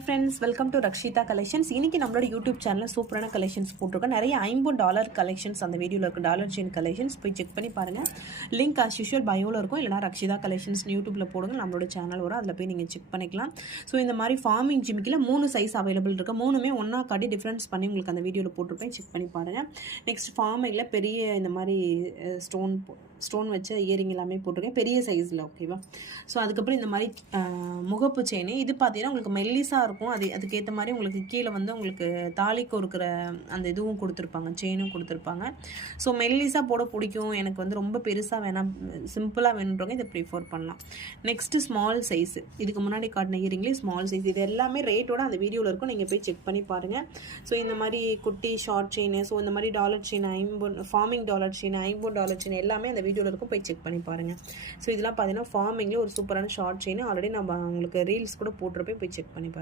Hi friends, welcome to Rakshitha collections. இன்னைக்கு நம்மளோட YouTube சேனலில் சூப்பரான கலெக்ஷன்ஸ் போட்டிருக்கோம். நிறைய $50 கலெக்ஷன்ஸ் அந்த வீடியோவில் இருக்குது. டாலர் செயின் கலெக்ஷன்ஸ் போய் செக் பண்ணி பாருங்கள். லிங்க் ஆஸ் யூஷுவல் பயோவில் இருக்கும். இல்லைனா ரக்ஷிதா கலெக்ஷன்ஸ் யூடியூப்பில் போடுங்க, நம்மளோட சேனல் வரும். அதில் போய் நீங்கள் செக் பண்ணிக்கலாம். ஸோ இந்த மாதிரி ஃபார்மிங் ஜிமிக்கில் 3 சைஸ் அவைலபிள் இருக்குது. 3மே ஒன்றா காட்டி டிஃப்ரென்ஸ் பண்ணி உங்களுக்கு அந்த வீடியோவில் போட்டிருப்பேன், செக் பண்ணி பாருங்கள். நெக்ஸ்ட் ஃபார்மிங்கில் பெரிய இந்த மாதிரி ஸ்டோன் வச்ச இயரிங் எல்லாமே போட்டிருக்கேன், பெரிய சைஸில். ஓகேவா? ஸோ அதுக்கப்புறம் இந்த மாதிரி முகப்பு செயின். இது பார்த்தீங்கன்னா உங்களுக்கு மெல்லிஸாக இருக்கும். அதுக்கேற்ற மாதிரி உங்களுக்கு கீழே வந்து உங்களுக்கு தாலிக்கு இருக்கிற அந்த இதுவும் கொடுத்துருப்பாங்க, செயினும் கொடுத்துருப்பாங்க. ஸோ மெல்லிஸாக போட பிடிக்கும் எனக்கு, வந்து ரொம்ப பெருசாக வேணாம், சிம்பிளாக வேணுன்றவங்க இதை ப்ரிஃபர் பண்ணலாம். Next small size. இதுக்கு முன்னாடி காட்டின இயரிங்லேயே ஸ்மால் சைஸ். இது எல்லாமே ரேட்டோட அந்த வீடியோவில் இருக்கும், நீங்கள் போய் செக் பண்ணி பாருங்கள். ஸோ இந்த மாதிரி குட்டி ஷார்ட் செயின், ஸோ இந்த மாதிரி dollar chain, farming dollar chain, $50 chain எல்லாமே அந்த வீடியோவில் இருக்கும், போய் செக் பண்ணி பாருங்கள். ஸோ இதெல்லாம் பார்த்தீங்கன்னா ஃபார்மிங்கில் ஒரு சூப்பரான ஷார்ட் செயின். ஆல்ரெடி நம்ம உங்களுக்கு ரீல்ஸ் கூட போட்டிருப்பேன், போய் செக் பண்ணி பாருங்கள்.